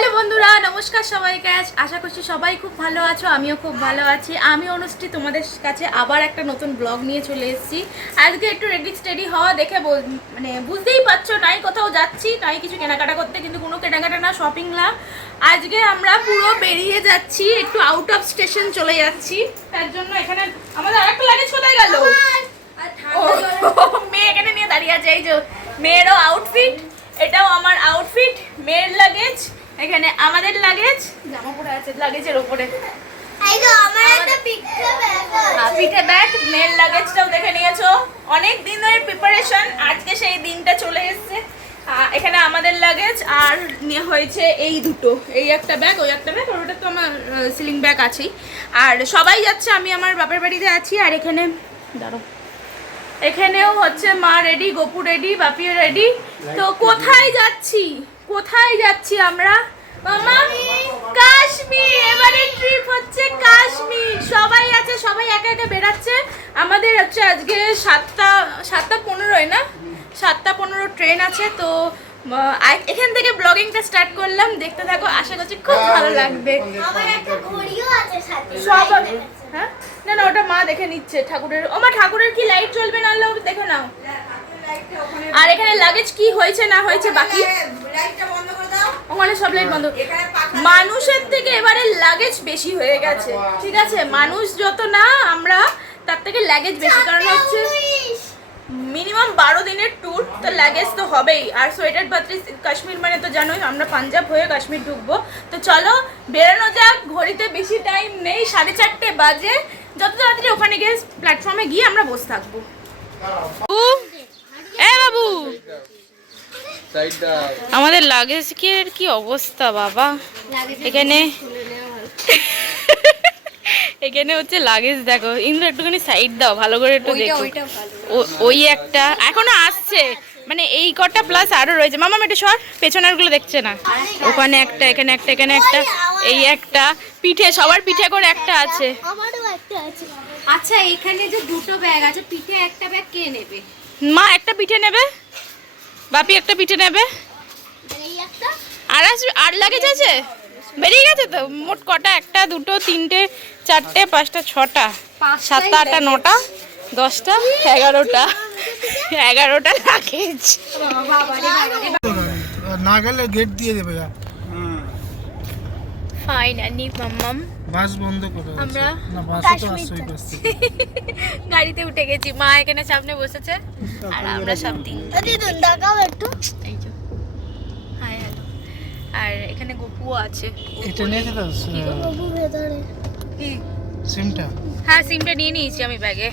Hello বন্ধুরা নমস্কার সবাইকে আশা করছি সবাই খুব ভালো আছো আমিও খুব ভালো আছি। আমি অনুষ্ঠি তোমাদের কাছে আবার একটা নতুন ব্লগ নিয়ে চলে এসেছি। আজকে একটু রেডি স্টেডি হওয়া দেখে মানে বুঝতেই পারছ নাই কোথাও যাচ্ছি নাই কিছু কেনাকাটা করতে কিন্তু কোনো কেনাকাটা না শপিং না। আজকে আমরা পুরো বেরিয়ে যাচ্ছি একটু আউট অফ স্টেশন চলে যাচ্ছি। তার জন্য এখানে আমাদের আরেকটা লাগেজ কোথায় গেল? মেয়ে এখানে নিয়ে দাঁড়িয়ে আছে এই যে মেয়েরও আউটফিট এটাও আমার লাগেজ এখানে আমাদের লাগেজ জামা পরে আছে লাগেজের উপরে এই তো আমার একটা পিকচার ব্যাগ আর পিঠে ব্যাগ মেয়ের লাগেজটাও দেখে নিয়েছো। অনেক দিন ধরে প্রিপারেশন আজকে সেই দিনটা চলে এসেছে। এখানে আমাদের লাগেজ আর নিয়ে হয়েছে এই দুটো। এই একটা ব্যাগ ওই একটা ব্যাগ আর ওটা তো আমার সিলিং ব্যাগ আছেই। আর সবাই যাচ্ছে আমি আমার বাপের বাড়িতে আছি আর এখানে দাঁড়ো। এখানেও হচ্ছে মা রেডি গপু রেডি বাপিও রেডি তো কোথায় যাচ্ছি? কোথায় যাচ্ছি আমরা? মামা কাশ্মীর! এবারে ট্রিপ হচ্ছে কাশ্মীর। সবাই আছে সবাই একা একা বেরাচ্ছে আমাদের হচ্ছে আজকে সাতটা সাতটা পনেরোয় না? সাতটা পনেরো ট্রেন আছে তো এখান থেকে ব্লগিংটা স্টার্ট করলাম। দেখতে থাকো আশা করছি খুব ভালো লাগবে। আমার একটা ঘড়িও আছে সাথে। সব হ্যাঁ? না না ওটা মা দেখে নিচ্ছে ঠাকুরের। ও মা ঠাকুরের কি লাইট জ্বলবে না দেখে নাও। আর এখানে লাগেজ কি হয়েছে না হয়েছে বাকি? ওখানে সব লাইট বন্ধ। মানুষের থেকে এবারে লাগেজ বেশি হয়ে গেছে। ঠিক আছে? মানুষ যত না আমরা তার থেকে লাগেজ বেশি। কারণ হচ্ছে মিনিমাম বারো দিনের ট্যুর তো লাগেজ তো হবেই। আর সোয়েটার পাত্রি কাশ্মীর মানে তো জানোই আমরা পাঞ্জাব হয়ে কাশ্মীর ঢুকবো। তো চলো বেরোনো যাক। ঘড়িতে বেশি টাইম নেই। সাড়ে চারটে বাজে। যত তাড়াতাড়ি ওখানে গিয়ে প্ল্যাটফর্মে গিয়ে আমরা বসে থাকব এ বাবু আমাদের লাগেজ কি কি অবস্থা বাবা? এখানে এখানে হচ্ছে লাগেজ দেখো। ইন্দ্র একটুখানি সাইড দাও ভালো করে একটু দেখো। ও- ওই একটা। এখনও আসছে। মানে এই কটা প্লাস আরও রয়েছে। মামা একটু সর পেছনেরগুলো দেখছে না। ওখানে একটা এখানে একটা এখানে একটা এই একটা। পিঠে সবার পিঠে করে একটা আছে। একটা আছে আচ্ছা এখানে যে দুটো ব্যাগ আছে পিঠে একটা ব্যাগ কে নেবে? মা একটা পিঠে নেবে? বাপি একটা পিঠে নেবে? আর আস- আর লাগেজ আছে? বেরিয়ে গেছে তো। মোট কটা? একটা দুটো তিনটে চারটে পাঁচটা ছটা সাতটা আটটা নটা দশটা এগারোটা এগারোটা লাগেজ না গেলে গেট দিয়ে দেবে যা। ফাইনালি মাম্মাম। বাস বন্ধ করে আমরা না বাসে তো আসছে ওই পাশ থেকে। গাড়িতে উঠে গেছি। মা এখানে সামনে বসেছে। আর আমরা সব একটু। এই যে। Hi hello. আর এখানে গপুও আছে। এটা নিয়েছে তো বাবু ভেতরে। কি? সিমটা। হ্যাঁ সিমটা নিয়ে নিয়েছি আমি ব্যাগে।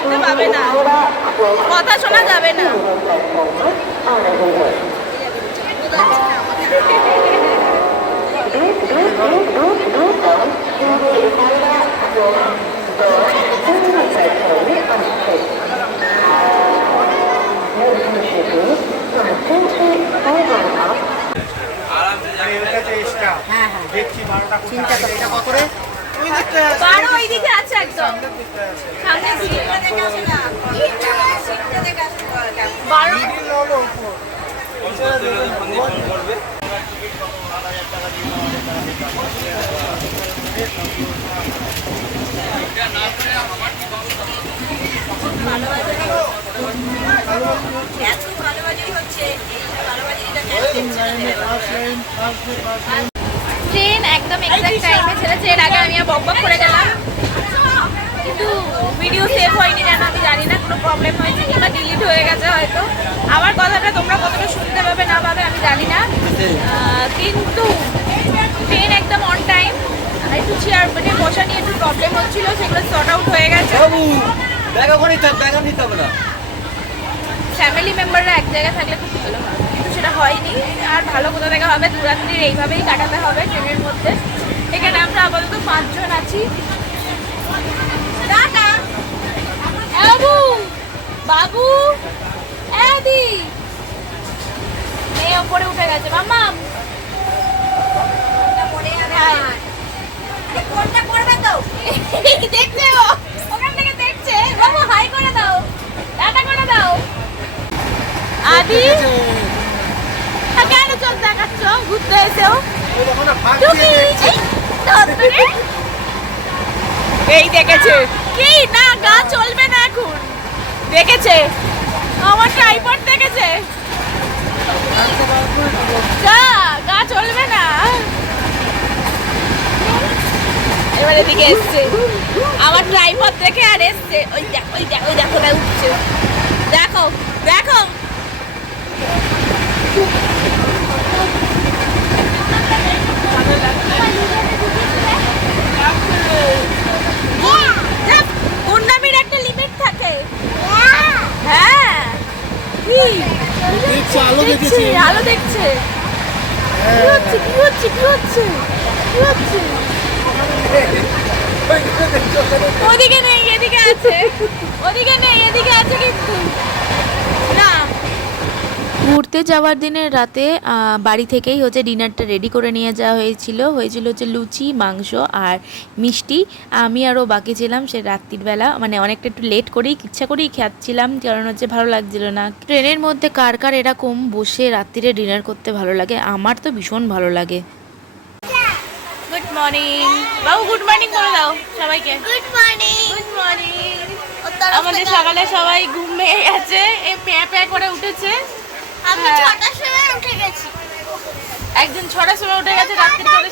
শুনতে পাবে না। কথা শোনা যাবে না। বারো ওইদিকে আছে একদম। ট্রেন একদম এক্সাক্ট টাইমে ছেড়েছে এর আগে আমি আর বক বক করে গেলাম। ভিডিও সেভ হয়নি যেন আমি জানি না কোনো প্রবলেম হয়েছে কিংবা ডিলিট হয়ে গেছে হয়তো। আমার কথাটা তোমরা কতটা শুনতে পাবে না পাবে আমি জানি না। কিন্তু ট্রেন একদম অন টাইম একটু চেয়ার মানে বসা নিয়ে একটু প্রবলেম হচ্ছিল সেগুলো সর্ট আউট হয়ে গেছে। ফ্যামিলি মেম্বাররা এক জায়গায় থাকলে খুব ভালো হয় কিন্তু সেটা হয়নি। আর ভালো কোথা থেকে হবে? দুরাত্রির এইভাবেই কাটাতে হবে ট্রেনের মধ্যে। এখানে আমরা আপাতত পাঁচজন আছি। বাবু বাবু এদি মেয়ে ওপরে উঠে গেছে মাম্মা। কোনটা করবে তো? দেখছে ও ওখান থেকে দেখছে। বাবু হাই করে দাও। টাটা করে দাও। আদি হ্যাঁ, কেন চোখ দেখাচ্ছ? ঘুরতে এসেও? এই। এই দেখেছে। কি না গা চলবে না এখন। দেখেছে? আমার ট্রাইপড দেখেছে? যা গা চলবে না। এবার এদিকে এসছে। আমার ট্রাইপড দেখে আর এসছে। ওই দেখো ওই দেখো ওই দেখো উঠছে। দেখো দেখ, গুন্ডামির একটা লিমিট থাকে হ্যাঁ কি দেখছি আলো দেখছে দেখেছি আলো দেখছে কি হচ্ছে কি হচ্ছে? কি হচ্ছে? ওদিকে নেই এদিকে আছে। ওদিকে নেই এদিকে আছে কিন্তু। ঘুরতে যাওয়ার দিনের রাতে বাড়ি থেকেই হচ্ছে ডিনারটা রেডি করে নিয়ে যাওয়া হয়েছিল। হয়েছিল হচ্ছে লুচি মাংস আর মিষ্টি। আমি আরও বাকি ছিলাম সে রাত্রির বেলা। মানে অনেকটা একটু লেট করেই ইচ্ছা করেই খাচ্ছিলাম কারণ হচ্ছে ভালো লাগছিল না। ট্রেনের মধ্যে কার কার এরকম বসে রাত্রিরে ডিনার করতে ভালো লাগে আমার তো ভীষণ ভালো লাগে। গুড মর্নিং বাবু গুড মর্নিং করে দাও সবাইকে। গুড মর্নিং গুড মর্নিং আমাদের সকালে সবাই ঘুমিয়ে গেছে এই প্যাঁ প্যাঁ করে উঠেছে। আমি হ্যাঁ। ছটার সময় উঠে গেছি। একজন ছটার সময় উঠে গেছে করে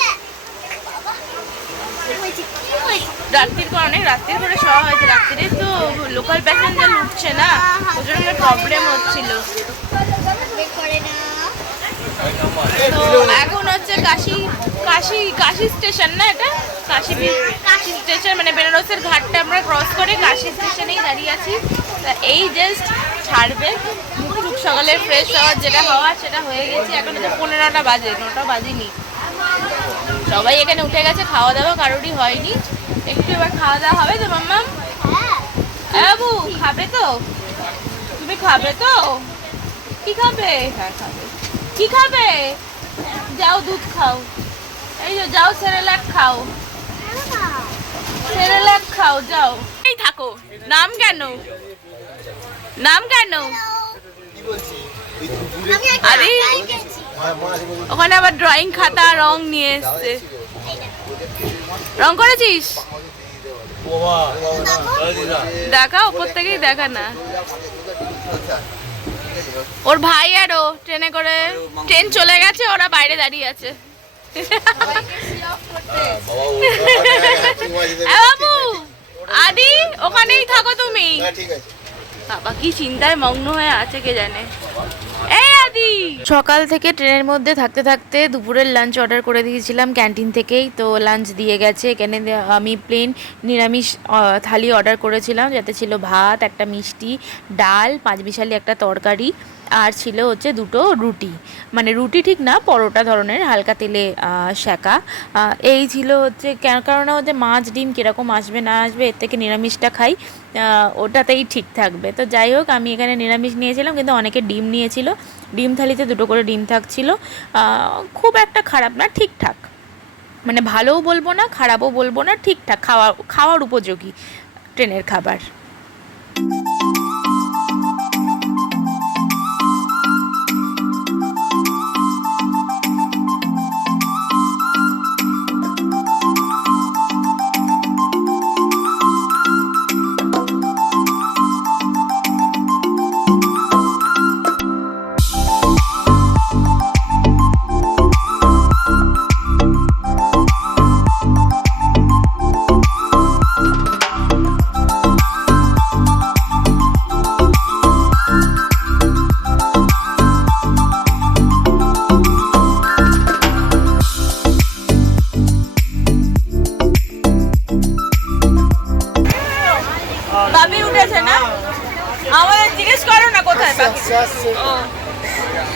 কি হয়েছে? রাত্রির করে অনেক রাত্রির করে শোয়া হয়েছে। রাত্রিরে তো লোকাল প্যাসেঞ্জার উঠছে না ওই জন্য প্রবলেম হচ্ছিল। তো এখন হচ্ছে কাশি কাশি কাশি স্টেশন না এটা? কাশি কাশি স্টেশন মানে বেনারসের ঘাটটা আমরা ক্রস করে কাশি স্টেশনেই দাঁড়িয়ে আছি। এই জাস্ট ছাড়বে। মুখ টুক সকালে ফ্রেশ হওয়ার যেটা হওয়ার সেটা হয়ে গেছে। এখন হচ্ছে পনেরোটা বাজে নটা বাজেনি। সবাই এখানে উঠে গেছে খাওয়া দাওয়া কারোরই হয়নি। একটু এবার খাওয়া দাওয়া হবে তো মাম্মাম? হ্যাঁ। বাবু খাবে তো? তুমি খাবে তো? কি খাবে? হ্যাঁ খাবে। কি খাবে? যাও দুধ খাও। এই যে যাও সেরেলাক খাও। সেরেলাক খাও যাও। এই থাকো। নাম কেন? নাম কেন? আরে। ওখানে আবার ড্রয়িং খাতা, রং নিয়ে এসছে। রং করেছিস? দেখা, ওপর থেকেই দেখা না। ওর ভাই আর ও ট্রেনে করে, ট্রেন চলে গেছে, ওরা বাইরে দাঁড়িয়ে আছে। আদি, ওখানেই থাকো তুমি। বাবা কি চিন্তায় মগ্ন হয়ে আছে কে জানে সকাল থেকে ট্রেনের মধ্যে থাকতে থাকতে দুপুরের লাঞ্চ অর্ডার করে দিয়েছিলাম ক্যান্টিন থেকেই, তো লাঞ্চ দিয়ে গেছে। এখানে আমি প্লেন নিরামিষ থালি অর্ডার করেছিলাম, যাতে ছিল ভাত, একটা মিষ্টি, ডাল, পাঁচ বিশালি একটা তরকারি। আর ছিল হচ্ছে দুটো রুটি। মানে রুটি ঠিক না, পরোটা ধরনের, হালকা তেলে সেঁকা এই ছিল হচ্ছে কারণ হচ্ছে মাছ ডিম কীরকম আসবে না আসবে, এর থেকে নিরামিষটা খাই ওটাতেই ঠিক থাকবে। তো যাই হোক, আমি এখানে নিরামিষ নিয়েছিলাম, কিন্তু অনেকে ডিম নিয়েছিল। ডিম থালিতে দুটো করে ডিম থাকছিল। খুব একটা খারাপ না, ঠিকঠাক। মানে ভালোও বলব না, খারাপও বলব না, ঠিকঠাক, খাওয়া, খাওয়ার উপযোগী, ট্রেনের খাবার। কোথায় ও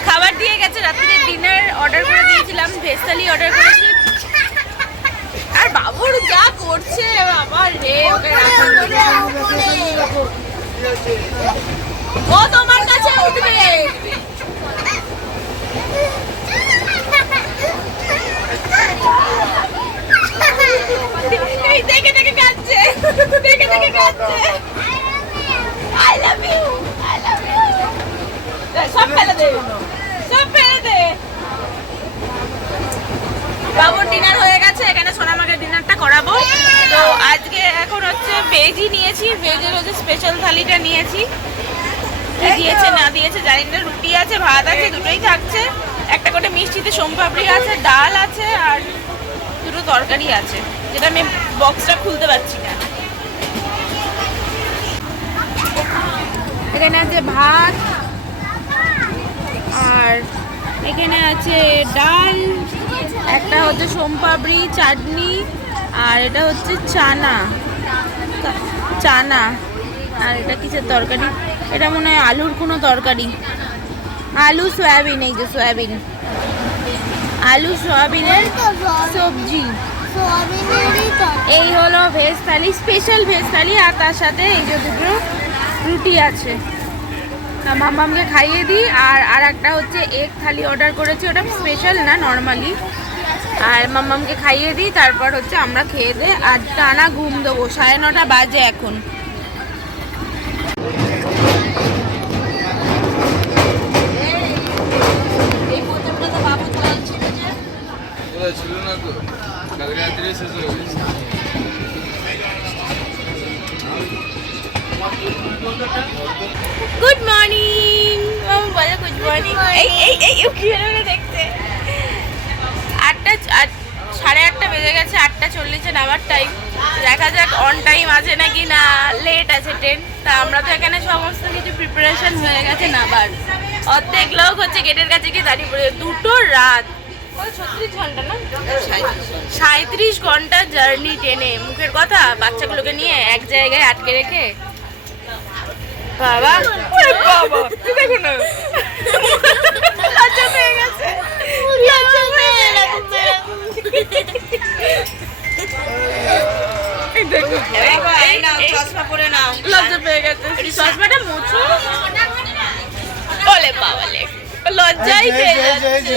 খাবার দিয়ে গেছে রাত্রে ডিনার অর্ডার করে দিয়েছিলাম ভেজ থালি অর্ডার করেছি। আর বাবুর যা করছে বাবা রে ওকে ও তোমার কাছে উঠবে। দেখে দেখে কাঁদছে। দেখে দেখে কাঁদছে। আই লাভ ইউ সব ফেলে দে। সব ফেলে দে। বাবুর ডিনার হয়ে গেছে এখানে সোনামাকে ডিনারটা করাবো। তো আজকে এখন হচ্ছে ভেজই নিয়েছি ভেজের হচ্ছে স্পেশাল থালিটা নিয়েছি। কি দিয়েছে না দিয়েছে জানি না। রুটি আছে ভাত আছে দুটোই থাকছে। একটা করে মিষ্টিতে সোমপাপড়ি আছে ডাল আছে আর দুটো তরকারি আছে যেটা আমি বক্সটা খুলতে পারছি না। এখানে আছে ভাত আর এখানে আছে ডাল, একটা হচ্ছে সোমপাপড়ি চাটনি, আর এটা হচ্ছে চানা। চানা। আর এটা কিসের তরকারি? এটা মনে হয় আলুর কোনো তরকারি। আলু সয়াবিন, এই যে সয়াবিন। আলু সয়াবিনের সবজি। এই হলো veg thali special veg thali, আর তার সাথে এই যে দুটো রুটি আছে। মামামকে খাইয়ে দিই আর আর একটা হচ্ছে এগ থালি অর্ডার করেছি। ওটা স্পেশাল না নর্মালি আর মামামকে খাইয়ে দিই, তারপর হচ্ছে আমরা খেয়ে দে আর টানা ঘুম দেবো, সাড়ে নটা বাজে এখন। ছিল না তো বলে এই এই এই দেখতে। আটটা, আট, সাড়ে আটটা বেজে গেছে, আটটা চল্লিশে নামার টাইম দেখা যাক অন টাইম আছে নাকি না লেট আছে ট্রেন তা আমরা তো এখানে সমস্ত কিছু প্রিপারেশন হয়ে গেছে নাবার অর্ধেক লোক হচ্ছে গেটের কাছে গিয়ে দাঁড়িয়ে পড়ে। দুটো রাত। ঘণ্টা না? সাঁত্রিশ ঘণ্টা জার্নি ট্রেনে মুখের কথা, বাচ্চাগুলোকে নিয়ে এক জায়গায় আটকে রেখে বাবা। বাবা দেখো না। লজ্জা পেয়ে গেছে। লজ্জা পেয়ে গেছে। এই দেখো, এই- এই- চশমা পরে নাও। লজ্জা পেয়ে গেছে। চশমাটা মুছো। ওলে বাবা লে। লজ্জাই পেয়ে যাচ্ছে।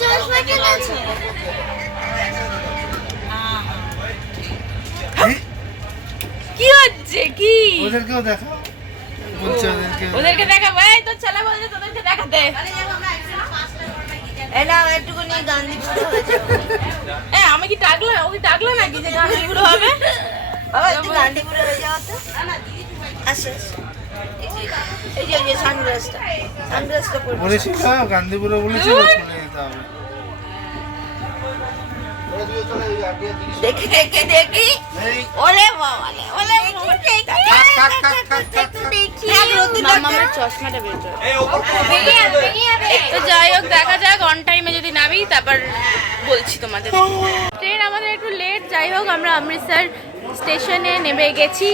চশমা কিনেছো? কি হচ্ছে? কি? ওদেরকেও দেখা। বলছে ওদেরকে। দেখাবো। এই তো ছেলে বলছে তোদেরকে দেখাতে। এলা একটুখানি গান্ধী এ আমি কি ডাকলাম ওকে ডাকলো নাকি যে গান হবে? বাবা একটু গান্ধীপুরে হয়ে যাও তো। আসো। এই যে সানগ্লাসটা। সানগ্লাসটা পরে গান্ধীপুরে যেতে হবে। দেখি দেখি দেখি। ওরে বাবা ওরে যাই হোক দেখা যাক অন টাইমে যদি নামি তারপর বলছি তোমাদের। ট্রেন আমাদের একটু লেট যাই হোক আমরা অমৃতসর স্টেশনে নেমে গেছি।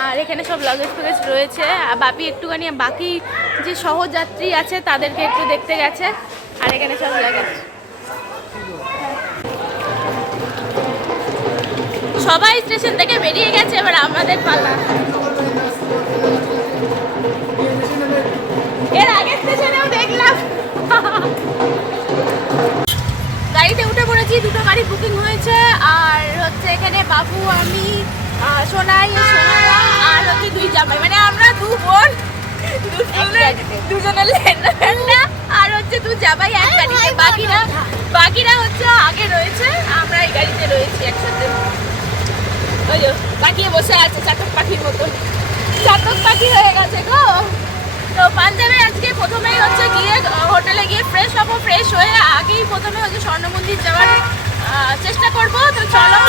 আর এখানে সব লগেজ ফগেজ রয়েছে। আর বাপি একটুখানি বাকি যে সহযাত্রী আছে তাদেরকে একটু দেখতে গেছে। আর এখানে সব লাগেজ সবাই স্টেশন থেকে বেরিয়ে গেছে এবার আমাদের পালা। এর আগের স্টেশনেও দেখলাম। গাড়িতে উঠে পড়েছি দুটো গাড়ি বুকিং হয়েছে আর হচ্ছে এখানে বাবু আমি সোনাই সোনারা আর হচ্ছে দুই জামাই। মানে আমরা দু বোন দুজনের লেহেঙ্গা আর হচ্ছে দু জামাই এক গাড়িতে। বাকিরা বাকিরা হচ্ছে আগে রয়েছে আমরা এই গাড়িতে রয়েছি একসাথে। ওই তাকিয়ে বসে আছে, চাতক পাখির মতন। চাতক পাখি হয়ে গেছে গো। তো পাঞ্জাবে আজকে প্রথমেই হচ্ছে গিয়ে হোটেলে গিয়ে ফ্রেশ হব ফ্রেশ হয়ে আগেই প্রথমে হচ্ছে স্বর্ণ মন্দির যাওয়ার চেষ্টা করব। তো চলো